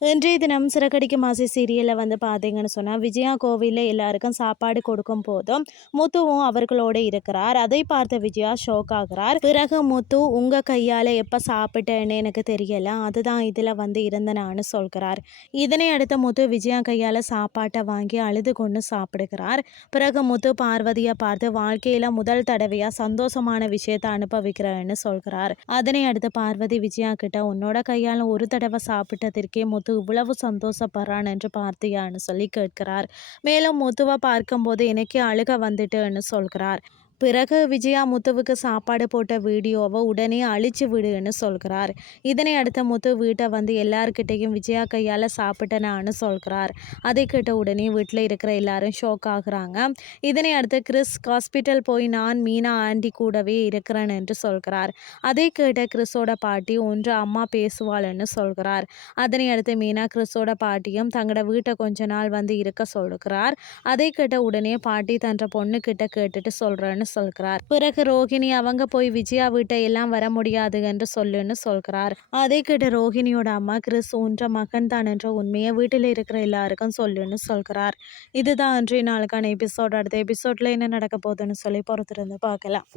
இன்றைய தினம் சிறகடிக்கும் ஆசை சீரியலில் வந்து பார்த்தீங்கன்னு சொன்னால் விஜயா கோவிலில் எல்லாருக்கும் சாப்பாடு கொடுக்கும் போதும் முத்துவும் அவர்களோட இருக்கிறார். அதை பார்த்த விஜயா ஷோக் ஆகிறார். பிறகு முத்து உங்கள் கையால் எப்போ சாப்பிட்டேன்னு எனக்கு தெரியல. அதுதான் இதில் வந்து இருந்தனான்னு சொல்கிறார். இதனை அடுத்த முத்து விஜயா கையால் சாப்பாட்டை வாங்கி அழுது கொண்டு சாப்பிடுகிறார். பிறகு முத்து பார்வதியை பார்த்து வாழ்க்கையில் முதல் தடவையாக சந்தோஷமான விஷயத்தை அனுபவிக்கிறேன்னு சொல்கிறார். அதனை அடுத்து பார்வதி விஜயா கிட்ட உன்னோட கையால் ஒரு தடவை சாப்பிட்டதற்கே முத்து பார்த்து இவ்வளவு சந்தோஷப்படுறான் என்று பார்த்தியான்னு சொல்லி கேட்கிறார். மேலும் முத்துவை பார்க்கும்போது எனக்கு அழுக வந்துட்டுன்னு சொல்கிறார். பிறகு விஜயா முத்துவுக்கு சாப்பாடு போட்ட வீடியோவை உடனே அழிச்சு விடுன்னு சொல்கிறார். இதனை அடுத்த முத்து வீட்டை வந்து எல்லார்கிட்டையும் விஜயா கையால் சாப்பிட்டனான்னு சொல்கிறார். அதை கேட்ட உடனே வீட்டில் இருக்கிற எல்லாரும் ஷோக் ஆகுறாங்க. இதனை அடுத்து கிறிஸ் ஹாஸ்பிட்டல் போய் நான் மீனா ஆண்டி கூடவே இருக்கிறேன் என்று சொல்கிறார். அதை கேட்ட கிறிஸோட பாட்டி ஒன்று அம்மா பேசுவாள்னு சொல்கிறார். அதனை அடுத்து மீனா கிறிஸோட பாட்டியும் தங்களோட வீட்டை கொஞ்ச நாள் வந்து இருக்க சொல்கிறார். அதை கேட்ட உடனே பாட்டி தன்ற பொண்ணுக்கிட்ட கேட்டுட்டு சொல்கிறேன்னு சொல்கிறார். பிறகு ரோஹிணி அவங்க போய் விஜயா வீட்டை எல்லாம் வர முடியாது என்று சொல்லுன்னு சொல்கிறார். அதை கேட்ட ரோஹிணியோட அம்மா கிறிஸ் உன்ற மகன் தான் என்ற உண்மையை வீட்டில் இருக்கிற எல்லாருக்கும் சொல்லுன்னு சொல்கிறார். இதுதான் அன்றைய நாளுக்கான எபிசோட். அடுத்த எபிசோட்ல என்ன நடக்க போகுதுன்னு சொல்லி பொறுத்திருந்து பார்க்கலாம்.